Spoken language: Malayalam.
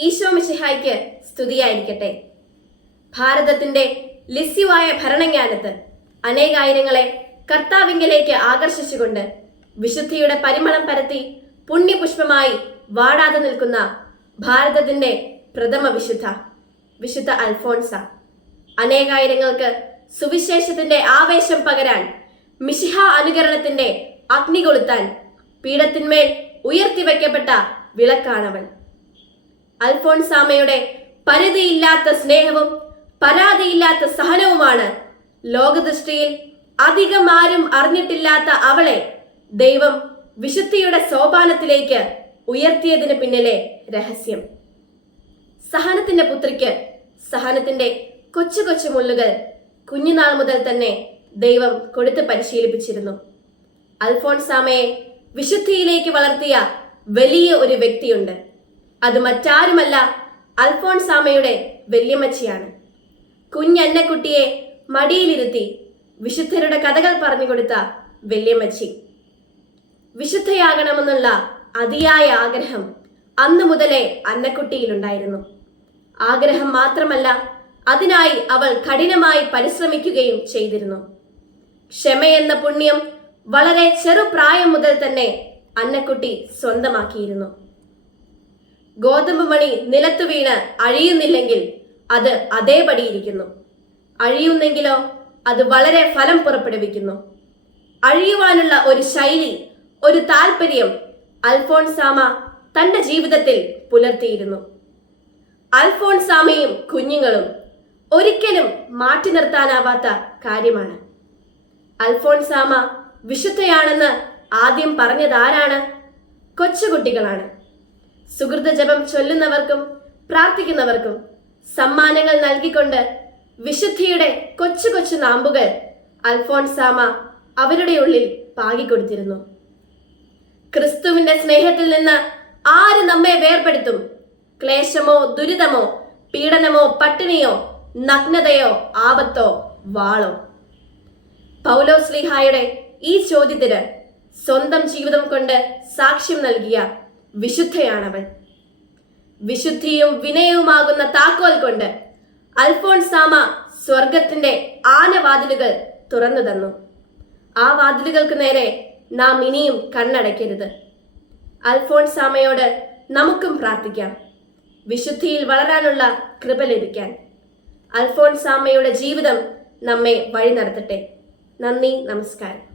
ഈശോ മിശിഹായ്ക്ക് സ്തുതിയായിരിക്കട്ടെ. ഭാരതത്തിന്റെ ലിസ്യുവായ ഭരണജ്ഞാനത്ത് അനേകായിരങ്ങളെ കർത്താവിങ്കലേക്ക് ആകർഷിച്ചുകൊണ്ട് വിശുദ്ധിയുടെ പരിമളം പരത്തി പുണ്യപുഷ്പമായി വാടാതെ നിൽക്കുന്ന ഭാരതത്തിന്റെ പ്രഥമ വിശുദ്ധ അൽഫോൺസ അനേകായിരങ്ങൾക്ക് സുവിശേഷത്തിന്റെ ആവേശം പകരാൻ, മിശിഹ അനുകരണത്തിന്റെ അഗ്നി കൊളുത്താൻ പീഠത്തിന്മേൽ ഉയർത്തിവെക്കപ്പെട്ട വിളക്കാണവൾ. അൽഫോൺസാമയുടെ പരിധിയില്ലാത്ത സ്നേഹവും പരാതിയില്ലാത്ത സഹനവുമാണ് ലോകദൃഷ്ടിയിൽ അധികം ആരും അറിഞ്ഞിട്ടില്ലാത്ത അവളെ ദൈവം വിശുദ്ധിയുടെ സോപാനത്തിലേക്ക് ഉയർത്തിയതിന് പിന്നിലെ രഹസ്യം. സഹനത്തിന്റെ പുത്രിക്ക് സഹനത്തിന്റെ കൊച്ചു കൊച്ചു മുള്ളുകൾ കുഞ്ഞുനാൾ മുതൽ തന്നെ ദൈവം കൊടുത്ത് പരിശീലിപ്പിച്ചിരുന്നു. അൽഫോൺസാമയെ വിശുദ്ധിയിലേക്ക് വളർത്തിയ വലിയ ഒരു വ്യക്തിയുണ്ട്. അത് മറ്റാരുമല്ല, അൽഫോൺസാമയുടെ വല്യമ്മച്ചിയാണ്. കുഞ്ഞന്നക്കുട്ടിയെ മടിയിലിരുത്തി വിശുദ്ധരുടെ കഥകൾ പറഞ്ഞു കൊടുത്ത വല്യമ്മച്ചി. വിശുദ്ധയാകണമെന്നുള്ള അതിയായ ആഗ്രഹം അന്നു മുതലേ അന്നക്കുട്ടിയിലുണ്ടായിരുന്നു. ആഗ്രഹം മാത്രമല്ല, അതിനായി അവൾ കഠിനമായി പരിശ്രമിക്കുകയും ചെയ്തിരുന്നു. ക്ഷമയെന്ന പുണ്യം വളരെ ചെറുപ്രായം മുതൽ തന്നെ അന്നക്കുട്ടി സ്വന്തമാക്കിയിരുന്നു. ഗോതമ്പ് മണി നിലത്തു വീണ് അഴിയുന്നില്ലെങ്കിൽ അത് അതേപടിയിരിക്കുന്നു. അഴിയുന്നെങ്കിലോ അത് വളരെ ഫലം പുറപ്പെടുവിക്കുന്നു. അഴിയുവാനുള്ള ഒരു ശൈലി, ഒരു താല്പര്യം അൽഫോൺസാമ തന്റെ ജീവിതത്തിൽ പുലർത്തിയിരുന്നു. അൽഫോൺസാമയും കുഞ്ഞുങ്ങളും ഒരിക്കലും മാറ്റി നിർത്താനാവാത്ത കാര്യമാണ്. അൽഫോൺസാമ വിശുദ്ധയാണെന്ന് ആദ്യം പറഞ്ഞതാരാണ്? കൊച്ചുകുട്ടികളാണ്. സുഹൃത ജപം ചൊല്ലുന്നവർക്കും പ്രാർത്ഥിക്കുന്നവർക്കും സമ്മാനങ്ങൾ നൽകിക്കൊണ്ട് വിശുദ്ധിയുടെ കൊച്ചു കൊച്ചു നാമ്പുകൾ അൽഫോൺസാമ അവരുടെ ഉള്ളിൽ പാകിക്കൊടുത്തിരുന്നു. ക്രിസ്തുവിന്റെ സ്നേഹത്തിൽ നിന്ന് ആര് നമ്മെ വേർപെടുത്തും? ക്ലേശമോ ദുരിതമോ പീഡനമോ പട്ടിണിയോ നഗ്നതയോ ആപത്തോ വാളോ? പൗലോസ്ലീഹായുടെ ഈ ചോദ്യത്തിന് സ്വന്തം ജീവിതം കൊണ്ട് സാക്ഷ്യം നൽകിയ വിശുദ്ധയാണവൾ. വിശുദ്ധിയും വിനയവുമാകുന്ന താക്കോൽ കൊണ്ട് അൽഫോൺസാമ സ്വർഗത്തിന്റെ ആനവാതിലുകൾ തുറന്നു തന്നു. ആ വാതിലുകൾക്ക് നേരെ നാം ഇനിയും കണ്ണടയ്ക്കരുത്. അൽഫോൺസാമയോട് നമുക്കും പ്രാർത്ഥിക്കാം, വിശുദ്ധിയിൽ വളരാനുള്ള കൃപ ലഭിക്കാൻ. അൽഫോൺസാമയുടെ ജീവിതം നമ്മെ വഴി നടത്തട്ടെ. നന്ദി, നമസ്കാരം.